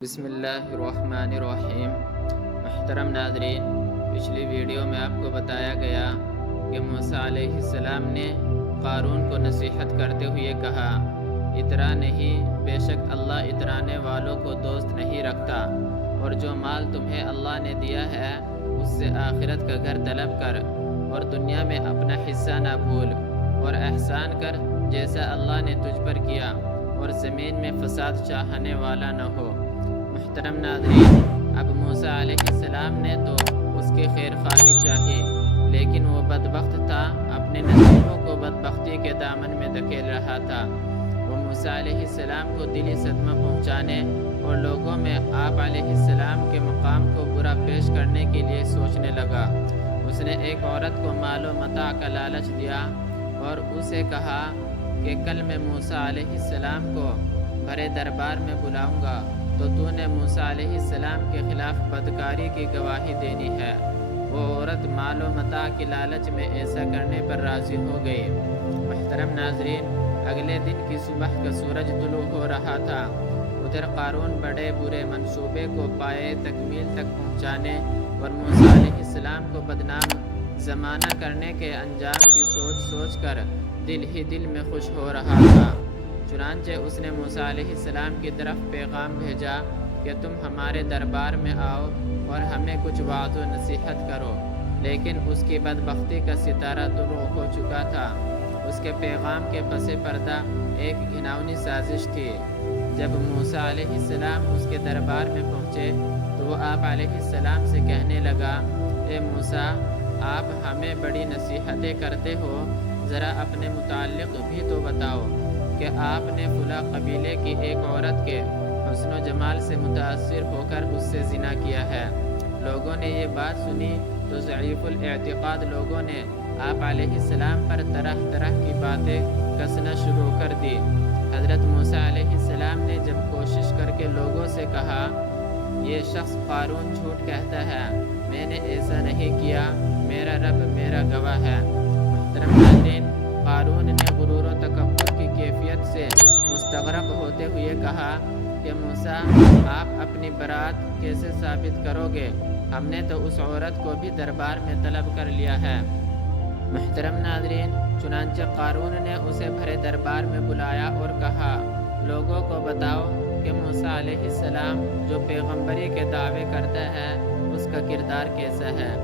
بسم اللہ الرحمن الرحیم۔ محترم ناظرین، پچھلی ویڈیو میں آپ کو بتایا گیا کہ موسیٰ علیہ السلام نے قارون کو نصیحت کرتے ہوئے کہا، اترا نہیں، بے شک اللہ اترانے والوں کو دوست نہیں رکھتا، اور جو مال تمہیں اللہ نے دیا ہے اس سے آخرت کا گھر طلب کر، اور دنیا میں اپنا حصہ نہ بھول، اور احسان کر جیسا اللہ نے تجھ پر کیا، اور زمین میں فساد چاہنے والا نہ ہو۔ محترم ناظرین، اب موسیٰ علیہ السلام نے تو اس کی خیر خواہی چاہی، لیکن وہ بدبخت تھا، اپنے نصیبوں کو بدبختی کے دامن میں دھکیل رہا تھا۔ وہ موسیٰ علیہ السلام کو دلی صدمہ پہنچانے اور لوگوں میں آپ علیہ السلام کے مقام کو برا پیش کرنے کے لیے سوچنے لگا۔ اس نے ایک عورت کو مال و متاع کا لالچ دیا اور اسے کہا کہ کل میں موسیٰ علیہ السلام کو بھرے دربار میں بلاؤں گا، تو نے موسیٰ علیہ السلام کے خلاف بدکاری کی گواہی دینی ہے۔ وہ عورت مال و متاع کی لالچ میں ایسا کرنے پر راضی ہو گئی۔ محترم ناظرین، اگلے دن کی صبح کا سورج طلوع ہو رہا تھا۔ ادھر قارون بڑے برے منصوبے کو پائے تکمیل تک پہنچانے اور موسیٰ علیہ السلام کو بدنام زمانہ کرنے کے انجام کی سوچ کر دل ہی دل میں خوش ہو رہا تھا۔ چنانچہ اس نے موسیٰ علیہ السلام کی طرف پیغام بھیجا کہ تم ہمارے دربار میں آؤ اور ہمیں کچھ وعظ و نصیحت کرو، لیکن اس کی بدبختی کا ستارہ طلوع ہو چکا تھا۔ اس کے پیغام کے پس پردہ ایک گھناؤنی سازش تھی۔ جب موسیٰ علیہ السلام اس کے دربار میں پہنچے تو وہ آپ علیہ السلام سے کہنے لگا، اے موسیٰ، آپ ہمیں بڑی نصیحتیں کرتے ہو، ذرا اپنے متعلق بھی تو بتاؤ کہ آپ نے فلاں قبیلے کی ایک عورت کے حسن و جمال سے متاثر ہو کر اس سے زنا کیا ہے۔ لوگوں نے یہ بات سنی تو ضعیف الاعتقاد لوگوں نے آپ علیہ السلام پر طرح طرح کی باتیں کسنا شروع کر دی۔ حضرت موسیٰ علیہ السلام نے جب کوشش کر کے لوگوں سے کہا، یہ شخص قارون جھوٹ کہتا ہے، میں نے ایسا نہیں کیا، میرا رب میرا گواہ ہے۔ محترم ناظرین، قارون نے غرور و تکبر کی کیفیت سے مستغرق ہوتے ہوئے کہا کہ موسیٰ، آپ اپنی برات کیسے ثابت کرو گے؟ ہم نے تو اس عورت کو بھی دربار میں طلب کر لیا ہے۔ محترم ناظرین، چنانچہ قارون نے اسے بھرے دربار میں بلایا اور کہا، لوگوں کو بتاؤ کہ موسیٰ علیہ السلام جو پیغمبری کے دعوے کرتا ہے اس کا کردار کیسا ہے۔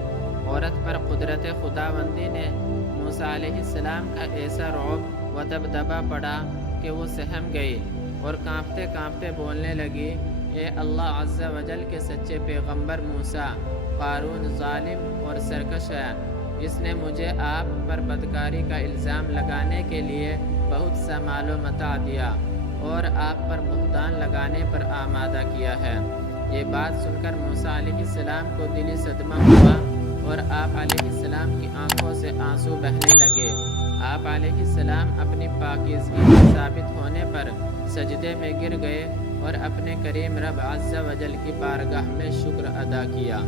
عورت پر قدرت خداوندی نے موسیٰ علیہ السلام کا ایسا رعب و دبدبہ پڑا کہ وہ سہم گئی اور کانپتے کانپتے بولنے لگی، اے اللہ عز و جل کے سچے پیغمبر موسیٰ، قارون ظالم اور سرکش ہے، اس نے مجھے آپ پر بدکاری کا الزام لگانے کے لیے بہت سا مال و متاع دیا اور آپ پر بہتان لگانے پر آمادہ کیا ہے۔ یہ بات سن کر موسیٰ علیہ السلام کو دلی صدمہ ہوا اور آپ علیہ السلام کی آنکھوں سے آنسو بہنے لگے۔ آپ علیہ السلام اپنی پاکیزگی کے ثابت ہونے پر سجدے میں گر گئے اور اپنے کریم رب عز و جل کی بارگاہ میں شکر ادا کیا۔